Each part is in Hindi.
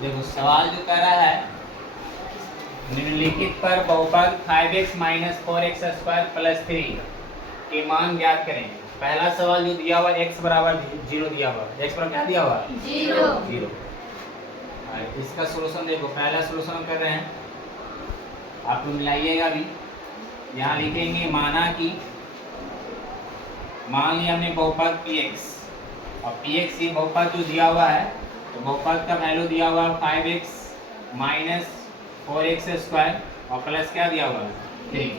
देखो सवाल जो कर रहा है, निम्नलिखित पर बहुपद 5x माइनस 4x² प्लस 3 के मान ज्ञात करें। पहला सवाल जो दिया हुआ x बराबर 0 दिया हुआ, x बराबर क्या दिया हुआ? 0। इसका सॉल्यूशन देखो, पहला सॉल्यूशन कर रहे हैं, आप लोग मिलाइएगा भी। यहाँ लिखेंगे माना कि मान लिया हमने बहुपद px, और px ये बहुपद जो दिया हुआ है, तो बहुपद का वैल्यू दिया हुआ 5x माइनस 4x² और प्लस क्या दिया हुआ है 3।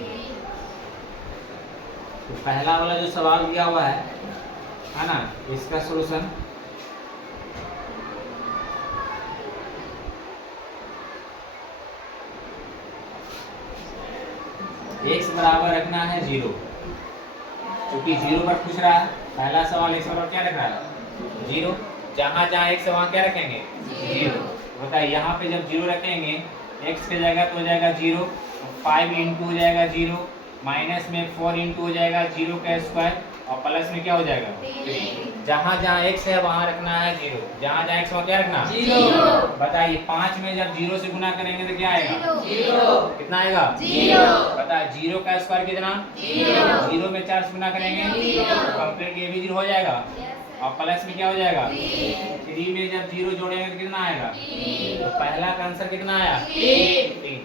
तो पहला वाला जो सवाल दिया हुआ है ना, इसका सॉल्यूशन x बराबर रखना है 0, क्योंकि 0 पर पूछ रहा है। पहला सवाल x बराबर क्या रख रहा है? 0। जहाँ जहाँ x वहाँ क्या रखेंगे? 0। बताइए यहाँ पे जब 0 रखेंगे x की जगह तो हो जाएगा 0, 5 इंटू हो जाएगा 0, माइनस में 4 इंटू हो जाएगा 0 का स्क्वायर, और प्लस में क्या हो जाएगा 3। जहाँ जहाँ x है वहाँ रखना है 0, जहाँ जहाँ x वहाँ क्या रखना 0। बताइए 5 में जब 0 से गुना करेंगे तो क्या आएगा 0। कितना आएगा 0। बताइए 0 का स्क्वायर कितना 0 में 4 से गुना करेंगे तो कंप्लीट ये भी 0 हो जाएगा, और प्लस में क्या हो जाएगा 3 में जब 0 जोड़ेंगे तो कितना आएगा। तो पहला का आंसर कितना आया 3।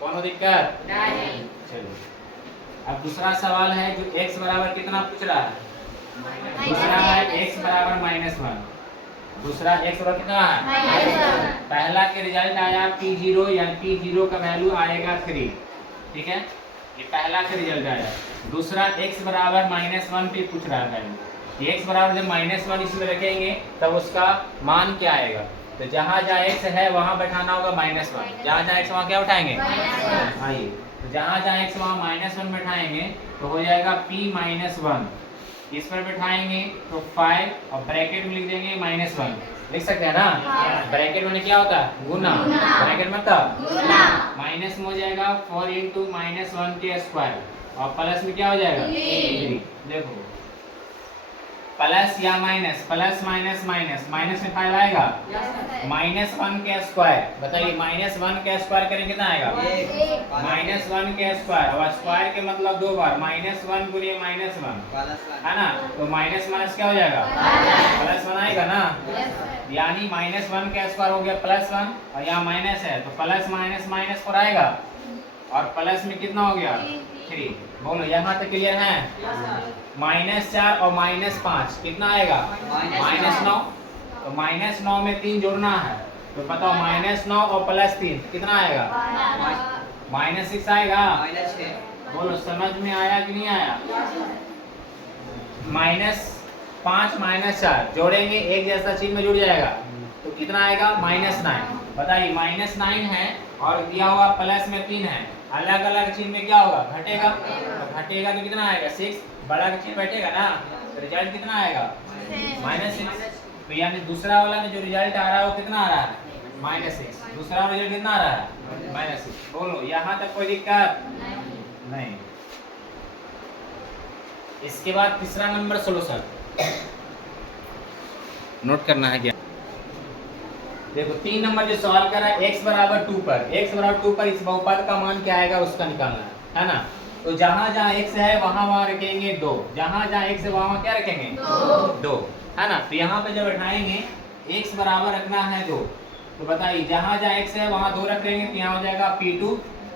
कौन दिक्कत नहीं। चलो अब दूसरा सवाल है जो x बराबर कितना पूछ रहा है, दूसरा है x बराबर -1। दूसरा x बराबर कितना है पहला के रिजल्ट आया P0, यानी P0 का वैल्यू आएगा 3। ठीक है, ये पहला का रिजल्ट आया। दूसरा x बराबर -1 पे पूछ रहा है वैल्यू। x बराबर जब -1 इसमें रखेंगे तब उसका मान क्या आएगा। तो जहाँ जहाँ x है वहाँ बैठाना होगा -1, जहाँ जहाँ x वहाँ क्या बैठाएंगे आइए, तो जहाँ जहाँ x वहाँ -1 बैठाएंगे तो हो जाएगा P-1। इस पर बैठाएंगे तो 5 और ब्रैकेट में लिख देंगे -1। लिख सकते हैं ना, ब्रैकेट में क्या होता है गुना, ब्रैकेट मतलब माइनस में हो जाएगा 4 इंटू -1 के स्क्वायर, और प्लस में क्या हो जाएगा 3। देखो प्लस या minus, plus minus minus, minus में फाइव आएगा -1 के स्क्वायर। बताइए -1 के स्क्वायर करेंगे कितना आएगा -1 के स्क्वायर, और स्क्वायर के मतलब 2 बार -1 गुने -1 है ना, तो माइनस माइनस क्या हो जाएगा +1 आएगा ना, यानी -1 के स्क्वायर हो गया +1, और यहाँ माइनस है तो प्लस माइनस माइनस पर आएगा, और प्लस में कितना हो गया 3। बोलो यहाँ तक क्लियर है। -4 और -5 कितना आएगा -9, तो -9 में 3 जोड़ना है, तो बताओ -9 और +3 कितना आएगा -6 आएगा। बोलो समझ में आया कि नहीं आया। -5 -4 जोड़ेंगे एक जैसा चीज में जुड़ जाएगा तो कितना आएगा -9। बताइए -9 है और दिया हुआ प्लस में 3 है, अलग अलग चीज में क्या होगा घटेगा, तो घटेगा तो कितना आएगा 6, बड़ा का चीज बैठेगा ना, तो रिजल्ट कितना आएगा -6। तो यानी दूसरा वाला में जो रिजल्ट आ रहा है वो कितना आ रहा है -6, दूसरा रिजल्ट कितना आ रहा है -6। बोलो यहाँ तक कोई दिक्कत नहीं। इसके बाद तीसरा नंबर सोल्यूशन नोट करना है क्या। देखो 3 नंबर जो सवाल कर रहा है x बराबर 2 पर, x बराबर 2 पर इस बहुपद का मान क्या आएगा उसका निकालना है ना। तो जहाँ जहाँ x है वहाँ वहाँ रखेंगे 2, जहाँ जहाँ x है वहाँ क्या रखेंगे 2 है ना। तो यहाँ पे जब बैठाएंगे x बराबर रखना है 2, तो बताइए जहाँ जहाँ x है वहाँ 2 रखेंगे तो यहाँ हो जाएगा P2,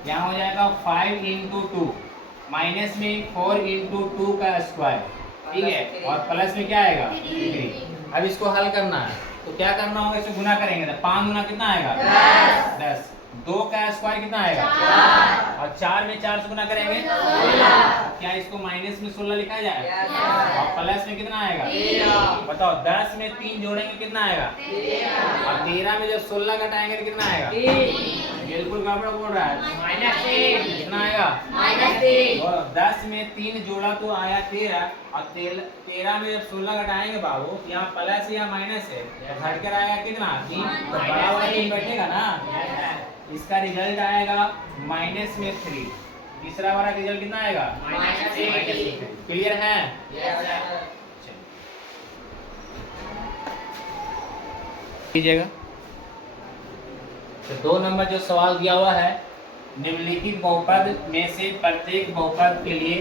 यहाँ हो जाएगा 5 इंटू 2, माइनस में 4 इंटू 2 का स्क्वायर, ठीक है, और प्लस में क्या आएगा 3। अब इसको हल करना है तो क्या करना होगा, इसे गुना करेंगे तो 5 गुना कितना आएगा 10, 2 का स्क्वायर कितना आएगा 4, और 4 में 4 से गुना करेंगे क्या इसको माइनस में 16 लिखा जाए, और प्लस में कितना आएगा बताओ 10 में 3 जोड़ेंगे कितना आएगा, और 13 में जब 16 घटाएंगे तो कितना आएगा। बिल्कुल गड़बड़ बोल रहा है -3, कितना आएगा -3, और 10 में 3 जोड़ा तो आया 13, और 13 में जब 16 घटाएंगे बाबू यहाँ प्लस या माइनस है, घट कर आएगा कितना 3, तो बड़ा वाला 3 बैठेगा ना, इसका रिजल्ट आएगा -3। तीसरा वाला रिजल्ट कितना आएगा -3। क्लियर है। कीजिएगा तो 2 नंबर जो सवाल दिया हुआ है, निम्नलिखित बहुपद में से प्रत्येक बहुपद के लिए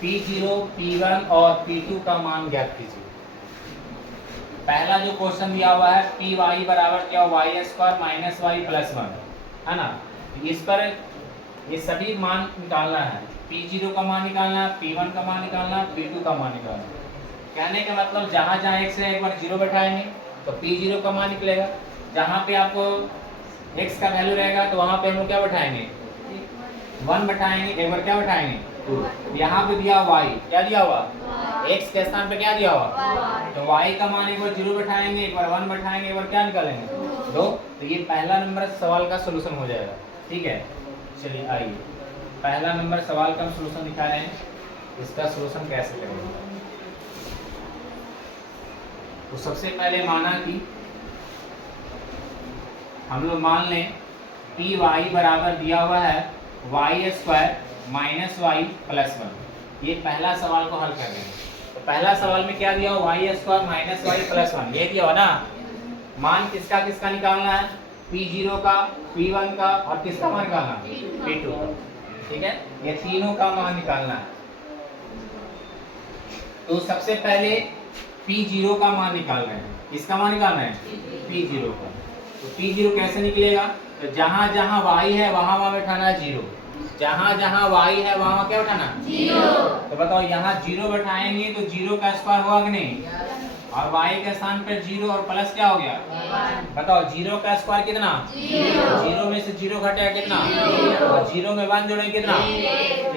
P0, P1 और P2 का मान ज्ञात कीजिए। पहला जो क्वेश्चन दिया हुआ है Py बराबर क्या, y square minus y plus 1, है ना। इस पर ये सभी मान निकालना है। P0 का मान निकालना, P1 का मान निकालना, P2 का मान निकालना। कहने का मतलब जहाँ जहाँ x है एक बार 0 बैठाएंगे तो P0 का मान निकलेगा। जहाँ पे आपको x का वैल्यू रहेगा तो वहाँ पे हम लोग क्या बैठाएंगे, 1 बैठाएंगे, एक बार क्या बैठाएंगे 2। यहाँ पे दिया y, क्या दिया हुआ, x के स्थान पे क्या दिया हुआ, तो y का मान एक बार 0 बैठाएंगे, एक बार 1 बैठाएंगे, एक बार क्या निकालेंगे 2। तो ये पहला नंबर सवाल का सोल्यूशन हो जाएगा। ठीक है, चलिए आइए पहला नंबर सवाल का हम सोल्यूशन दिखा रहे हैं। इसका सोल्यूशन कैसे करेंगे, तो सबसे पहले माना कि हम लोग मान लें Py बराबर दिया हुआ है y square minus y plus 1। ये पहला सवाल को हल कर रहे हैं। तो पहला सवाल में क्या दिया हुआ, y square minus y plus 1, ये दिया हुआ ना। मान किसका किसका निकालना है, P0 का, P1 का और किसका मान निकालना, P2 का। ठीक है, ये तीनों का मान निकालना है। तो सबसे पहले P0 का मान निकाल रहे हैं। किसका मान निकालना है, P0 का। तो P0 कैसे निकलेगा, तो जहां जहां y है वहां वहां बैठाना है 0, जहां जहां y है वहां क्या बैठाना 0। तो बताओ यहाँ 0 बैठाएंगे तो 0 का स्क्वायर होगा कि नहीं, और y के स्थान पर 0 और प्लस क्या हो गया, बताओ 0 का स्क्वायर कितना, 0 में से 0 घटेगा कितना, और 0 में 1 जोड़ेंगे कितना,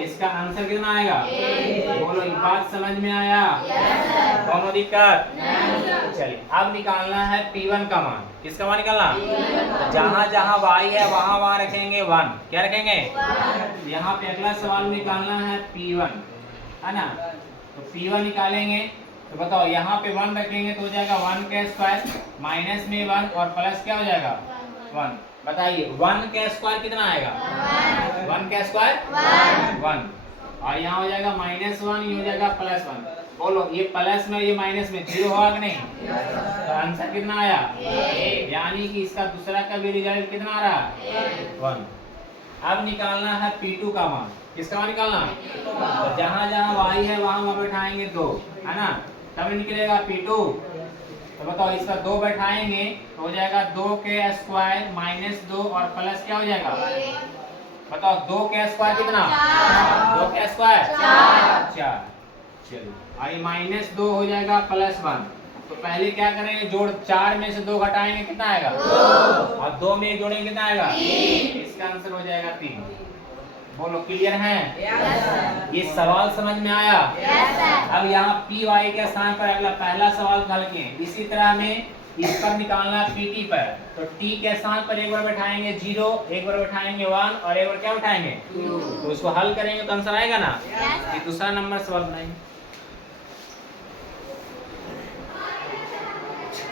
इसका आंसर कितना आएगा। बोलो, ये बात समझ में आया, दोनों दिक्कत। चलिए अब निकालना है P1 का मान। किसका मान निकालना, जहां जहां y है वहां वहां रखेंगे 1, क्या रखेंगे, यहाँ पे अगला सवाल निकालना है P1, है ना। तो P1 निकालेंगे तो बताओ यहाँ पे 1 रखेंगे तो हो जाएगा 1 का स्क्वायर माइनस में 1 और प्लस क्या हो जाएगा 1। बताइए 1 का स्क्वायर कितना आएगा, 1 का स्क्वायर 1, और यहाँ हो जाएगा माइनस 1, ये हो जाएगा प्लस 1। बोलो, ये प्लस में ये माइनस में 0 होगा कि नहीं, तो आंसर कितना आया, यानी कि इसका दूसरा का भी रिजल्ट कितना आ रहा है 1। अब निकालना है P2 का मान। किसका मान निकालना, तो जहां जहां y है वहां वहां बैठाएंगे 2, है ना, तब निकलेगा P2। तो बताओ इसका 2 बैठाएंगे तो हो जाएगा 2 के स्क्वायर माइनस 2 और प्लस क्या हो जाएगा, बताओ 2 के स्क्वायर कितना, 2 के स्क्वायर 4। चलिए, और माइनस 2 हो जाएगा प्लस 1। तो पहले क्या करेंगे, जोड़ 4 में से 2 घटाएंगे कितना आएगा 2, और 2 में जोड़ेंगे कितना आएगा 3। इसका आंसर हो जाएगा 3। बोलो, क्लियर है, ये सवाल समझ में आया। अब यहाँ Py के स्थान पर अगला पहला सवाल हल किए। इसी तरह में इस पर निकालना Pt पर, तो t के स्थान पर एक बार बैठाएंगे 0, एक बार बैठाएंगे 1 और एक बार क्या बैठाएंगे 2। तो इसको हल करेंगे तो आंसर आएगा ना। ये दूसरा नंबर सवाल बनाएंगे।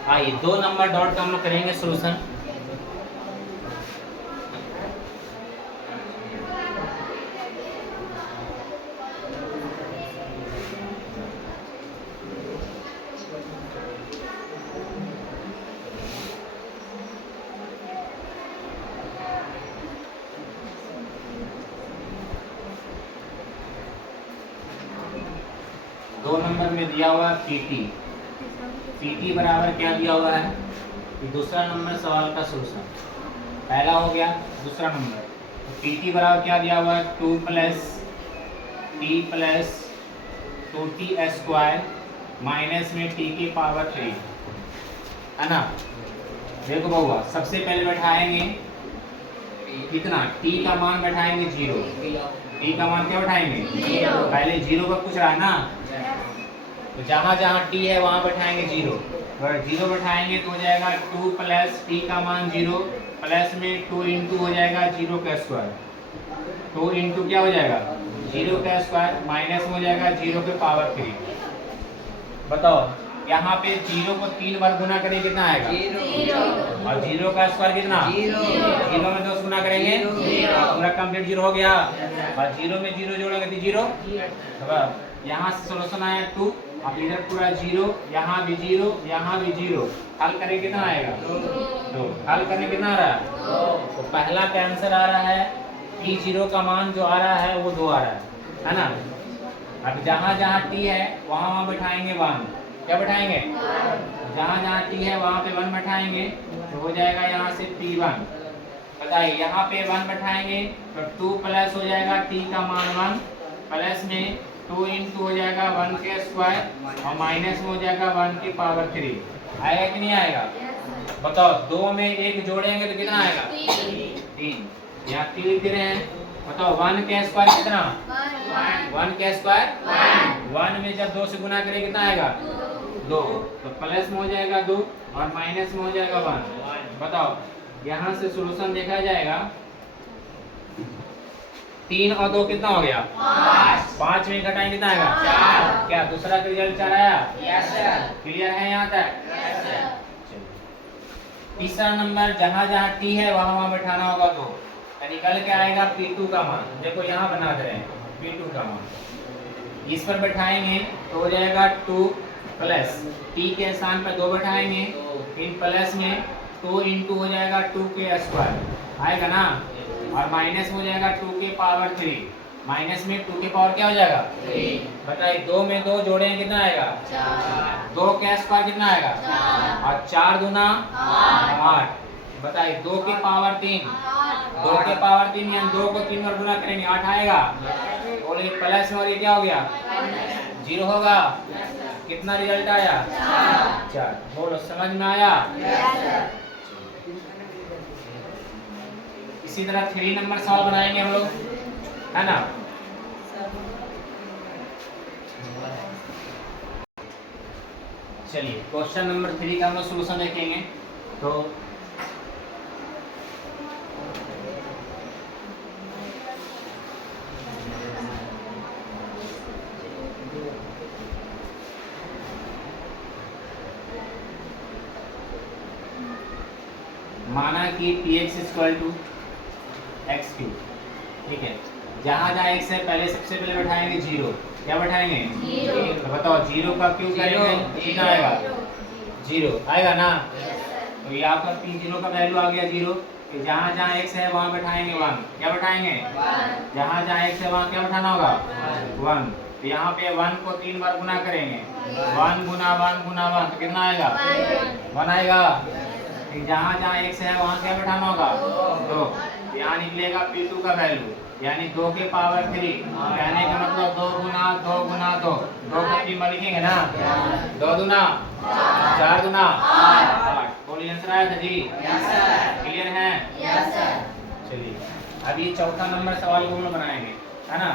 आइए 2 नंबर डॉट का हम लोग करेंगे सोल्यूशन। दो नंबर में दिया हुआ है Pt बराबर क्या दिया हुआ है, ये दूसरा नंबर सवाल का सोल्यूशन। पहला हो गया, दूसरा नंबर तो Pt बराबर क्या दिया हुआ है 2 plus t plus 2t square minus में t की पावर 3, है ना। देखो बहुआ, सबसे पहले बैठाएंगे कितना, t का मान बैठाएंगे 0, t का मान क्या बैठाएंगे 0, पहले 0 का पूछ रहा है ना। तो जहाँ जहाँ t है वहाँ बैठाएंगे 0, अगर 0 बैठाएंगे तो हो जाएगा 2 प्लस t का मान 0 प्लस में 2 इंटू हो जाएगा 0 का स्क्वायर, 2 इंटू क्या हो जाएगा 0 का स्क्वायर माइनस में हो जाएगा 0 के पावर 3। बताओ यहाँ पे 0 को 3 बार गुना करेंगे कितना आएगा 0, और 0 का स्क्वायर कितना 0 में 2 गुना करेंगे पूरा कंप्लीट 0 हो गया, और 0 में 0 जोड़ेंगे तो 0। यहाँ से सोल्यूशन आया 2 अब इधर पूरा जीरो, यहाँ भी जीरो, यहाँ भी जीरो, हल करें कितना आएगा? 2। हल करने कितना आ रहा है? तो पहला का आंसर आ रहा है P0 का मान जो आ रहा है वो 2 आ रहा है ना। अब जहाँ जहाँ T है वहाँ वहाँ बैठाएंगे 1। क्या बैठाएंगे? जहाँ जहाँ T है वहाँ पे 1 बैठाएंगे तो हो जाएगा यहाँ से P1। बताइए यहाँ पे 1 बैठाएंगे तो 2 प्लस हो जाएगा T का मान 1, प्लस में 2 इंटू हो जाएगा 1 के स्क्वायर और माइनस में हो जाएगा 1 की पावर 3। आएगा कि नहीं आएगा? बताओ 2 में 1 जोड़ेंगे तो कितना आएगा? 3। यहाँ 3 लिख रहे हैं। बताओ 1 के स्क्वायर कितना? 1 के स्क्वायर 1 में जब 2 से गुना करेंगे कितना आएगा? 2। तो प्लस में हो जाएगा 2 और माइनस में हो जाएगा 1। बताओ यहाँ से सॉल्यूशन देखा जाएगा 3 और 2 कितना हो गया? 5 में घटाएं कितना आएगा? 4। क्या दूसरा का रिजल्ट 4 आया? Yes sir. क्लियर है यहाँ तक? Yes sir. तीसरा नंबर जहाँ जहाँ T है वहाँ वहाँ बैठाना होगा 2। तो निकल के आएगा P2 का मान। देखो यहाँ बना दे रहे हैं P2 का मान। इस पर बैठाएंगे तो हो जाएगा 2 प्लस T के स्थान पर 2 बैठाएंगे, इन प्लस में 2 इंटू हो जाएगा 2 के स्क्वायर आएगा ना, और माइनस हो जाएगा 2 के पावर 3। माइनस में 2 के पावर क्या हो जाएगा? 3। बताइए 2 में 2 जोड़ेंगे कितना आएगा? 4। 2 के स्क्वायर कितना आएगा? 4। और 4 दूना 8। बताइए 2 के पावर 3। 2 के पावर 3 यानी 2 को 3 बार गुना करेंगे 8 आएगा। और ये प्लस में और ये क्या हो गया? 0 होगा। कितना रिजल्ट आया? 4। बोलो समझ में आया? इसी तरह 3 नंबर सवाल बनाएंगे हम लोग, है ना। चलिए क्वेश्चन नंबर 3 का हम लोग सॉल्यूशन देखेंगे। तो माना कि px इक्वल टू x3, ठीक है। जहाँ जहाँ x है पहले सबसे पहले बैठाएंगे 0। क्या बैठाएंगे? 0। तो बताओ 0 का क्यों करेंगे? कितना आएगा? 0 आएगा ना। तो ये आपका P0 का वैल्यू आ गया 0। कि जहाँ जहाँ x है वहाँ बैठाएंगे 1। क्या बैठाएंगे? 1। जहाँ जहाँ x है वहाँ क्या बैठाना होगा? 1। तो यहाँ पे 1 को 3 बार गुना करेंगे, 1 गुना 1 गुना 1 तो कितना आएगा? 1 आएगा। जहाँ जहाँ x है वहाँ क्या बैठाना होगा? 2। यहाँ निकलेगा P2 का वैल्यू यानी 2 के पावर 3। कहने का मतलब 2 गुना 2 गुना 2, 2 को 3 बार लिखेंगे ना। 2 दूना 4 दूना 8। बोलिए आंसर आया था जी? क्लियर है? चलिए अब ये चौथा नंबर सवाल को हम लोग बनाएंगे, है ना।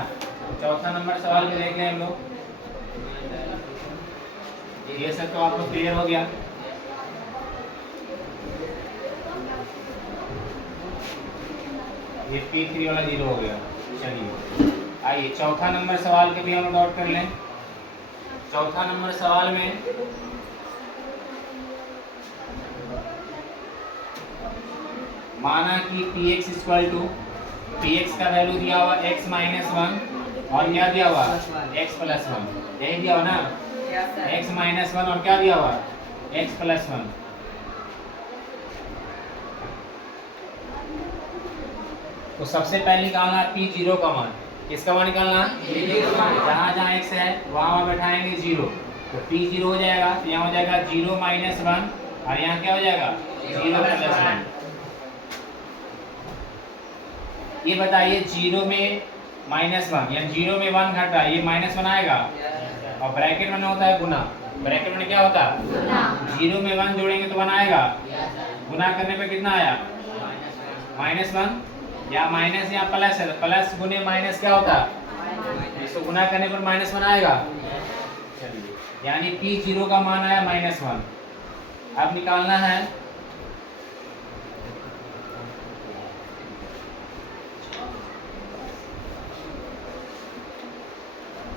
चौथा नंबर सवाल को देख लें हम लोग। ये सब तो आपको क्लियर हो गया। ये P3 वाला 0 हो गया। चलिए आइए चौथा नंबर सवाल के भी हम नोट कर लें। चौथा नंबर सवाल में माना कि Px इक्वल टू Px का वैल्यू दिया हुआ x माइनस 1 और क्या दिया हुआ? x plus 1। यही दिया हुआ ना, x माइनस 1 और क्या दिया हुआ? x plus 1। तो सबसे पहले निकालना P0 का मान। किसका मान निकालना? जहाँ जहाँ x है वहाँ वहाँ बैठाएंगे 0। तो P0 हो जाएगा तो यहाँ हो जाएगा 0 माइनस 1 और यहाँ क्या हो जाएगा? 0 प्लस 1। ये बताइए 0 में माइनस 1 यानी 0 में 1 घटा, ये माइनस 1 आएगा। और ब्रैकेट में होता है गुना। ब्रैकेट में क्या होता है? 0 में 1 जोड़ेंगे तो 1 आएगा। गुना करने पे कितना आया? माइनस 1। या माइनस या प्लस है तो प्लस गुने माइनस क्या होता है? इसको गुना करने पर माइनस 1 आएगा। चलिए यानी P0 का मान आया माइनस 1। अब निकालना है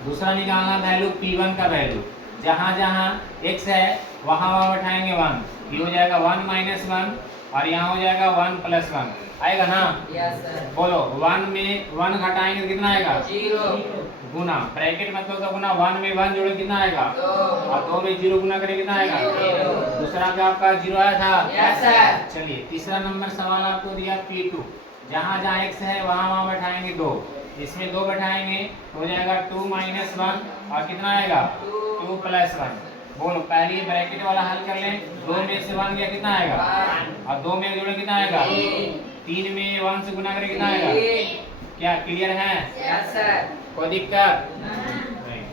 दूसरा, निकालना वैल्यू P1 का वैल्यू। जहाँ जहाँ x है वहाँ वहाँ बैठाएंगे 1। ये हो जाएगा 1 माइनस 1 और यहाँ हो जाएगा 1 प्लस 1 आएगा ना। Yes sir. बोलो 1 में 1 घटाएंगे तो कितना आएगा? 0। गुना, ब्रैकेट में तो गुना, 1 में 1 जोड़े कितना आएगा 2, और 2 में 0 गुना करे कितना आएगा 0। दूसरा का आपका 0 आया था। Yes sir. चलिए तीसरा नंबर सवाल आपको दिया P2, जहाँ जहाँ x है वहाँ बैठाएंगे 2, इसमें 2 बैठाएंगे तो हो जाएगा 2 - 1 और कितना आएगा 2 + 1। बोलो पहले ब्रैकेट वाला हल कर लें, 2 में से 1 गया कितना आएगा, और 2 में जोड़े कितना आएगा 3 में 1 से गुना करे कितना आएगा। क्या क्लियर है? Yes sir. कोई दिक्कत नहीं।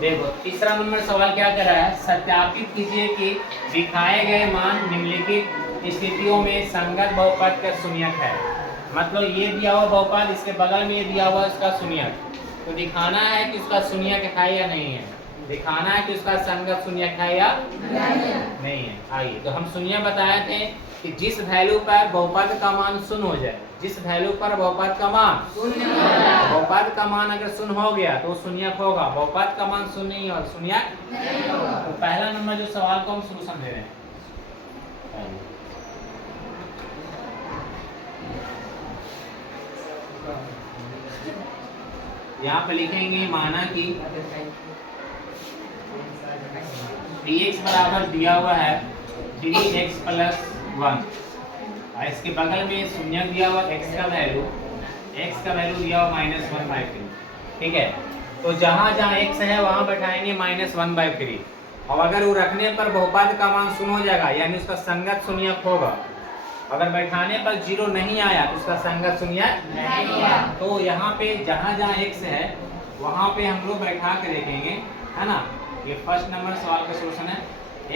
देखो तीसरा नंबर सवाल क्या कर रहा है, सत्यापित कीजिए कि दिखाए गए मान निम्नलिखित स्थितियों में संगत बहुपद का शून्यक है। मतलब ये दिया हुआ बहुपद, इसके बगल में ये दिया हुआ इसका शून्यक, तो दिखाना है कि उसका शून्यक है या नहीं है, दिखाना है कि उसका संगत शून्यक है या नहीं है। आइए तो हम शून्य बताए थे कि जिस वैल्यू पर बहुपद का मान शून्य हो जाए, जिस वैल्यू पर बहुपद का मान शून्य हो जाए, बहुपद का मान अगर शून्य हो गया तो शून्यक होगा, बहुपद का मान शून्य नहीं और शून्यक नहीं होगा। तो पहला नंबर जो सवाल को हम सॉल्यूशन दे रहे हैं, यहाँ पे लिखेंगे माना कि dx बराबर दिया हुआ है 3x + 1, और इसके बगल में शून्य दिया हुआ x का वैल्यू दिया हुआ -1/3। ठीक है, तो जहाँ जहाँ x है वहाँ बैठाएंगे -1/3, और अगर वो रखने पर बहुपद का मान शून्य हो जाएगा यानी उसका संगत शून्यक होगा। अगर बैठाने पर 0 नहीं आया तो उसका संगत शून्यक नहीं है। तो यहाँ पे जहाँ जहाँ x है वहाँ पे हम लोग बैठा के देखेंगे, है ना। ये फर्स्ट नंबर सवाल का सॉल्यूशन है,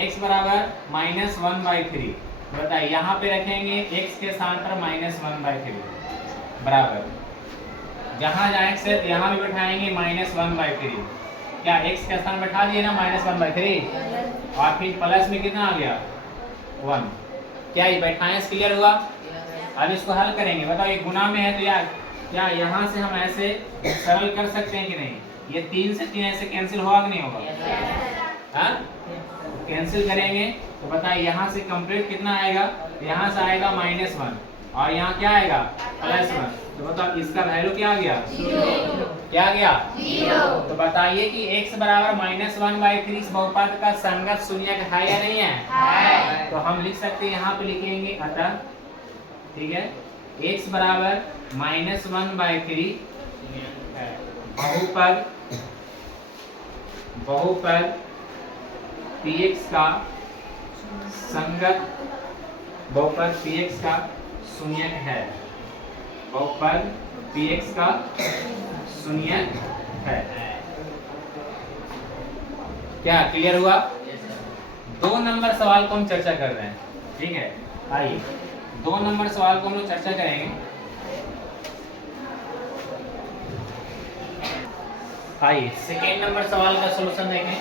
x बराबर -1/3। बताइए यहाँ पे रखेंगे x के स्थान पर -1/3 बराबर, जहाँ जहाँ x है यहाँ भी बैठाएंगे -1/3। क्या x के स्थान बैठा दिए ना -1/3, और फिर प्लस में कितना आ गया 1। क्या ये बैठाएं क्लियर हुआ? अब इसको हल करेंगे। बताओ ये गुना में है तो यार क्या यहाँ से हम ऐसे सरल कर सकते हैं कि नहीं? ये 3 से 3 ऐसे कैंसिल होगा कि नहीं होगा? हाँ कैंसिल करेंगे तो बताइए यहाँ से कंप्लीट कितना आएगा, यहाँ से आएगा -1 और यहाँ क्या आएगा +1। तो बताओ इसका वैल्यू क्या आ गया 0। क्या आ गया 0। तो बताइए कि x बराबर -1/3 इस बहुपद का संगत शून्यक है या नहीं है? तो हम लिख सकते हैं, यहाँ पे लिखेंगे अतः, ठीक है, x बराबर -1/3 बहुपद px का संगत बहुपद px का शून्यक है, बहुपद px का शून्यक है। क्या क्लियर हुआ? 2 नंबर सवाल को हम चर्चा कर रहे हैं। ठीक है, आइए 2 नंबर सवाल को हम लोग चर्चा करेंगे। आइए सेकेंड नंबर सवाल का सॉल्यूशन देखें।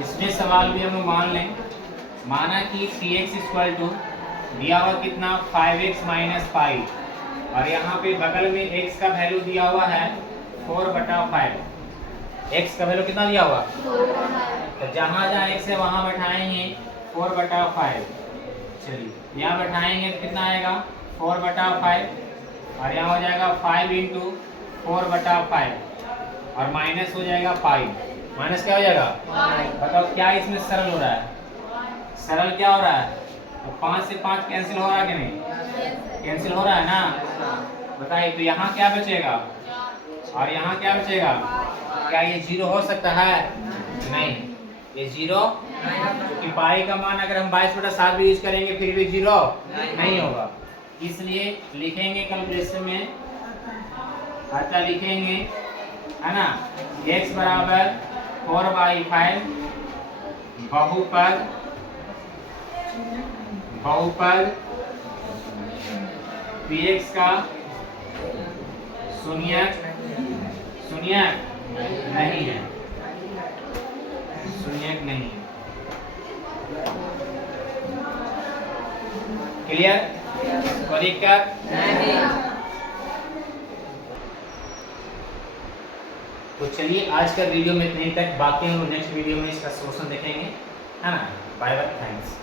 इसमें सवाल भी हम मान लें, माना कि px = दिया हुआ कितना 5x - 5, और यहाँ पे बगल में x का वैल्यू दिया हुआ है 4/5। x का वैल्यू कितना दिया हुआ 4/5, तो जहाँ जहाँ x है वहाँ बैठाएंगे 4/5। चलिए यहाँ बैठाएंगे तो कितना आएगा 4/5, और यहाँ हो जाएगा 5 × 4/5 और माइनस हो जाएगा 5। माइनस क्या हो जाएगा? बताओ क्या इसमें सरल हो रहा है? सरल क्या हो रहा है? तो 5 से 5 कैंसिल हो रहा है कि नहीं? कैंसिल हो रहा है ना। बताइए तो यहाँ क्या बचेगा और यहाँ क्या बचेगा? क्या ये 0 हो सकता है? नहीं, ये 0 क्योंकि पाई का मान अगर हम 22/7 भी यूज करेंगे फिर भी 0 नहीं होगा। इसलिए लिखेंगे कैलकुलेशन में, अतः लिखेंगे, है ना, x बराबर 4/5 बहुपद px का शून्यक नहीं है, शून्यक नहीं है। क्लियर? कोई दिक्कत? तो चलिए आज का वीडियो में इतने ही तक, बाकी हम नेक्स्ट वीडियो में इसका सोल्यूशन देखेंगे, है ना। Bye bye, thanks.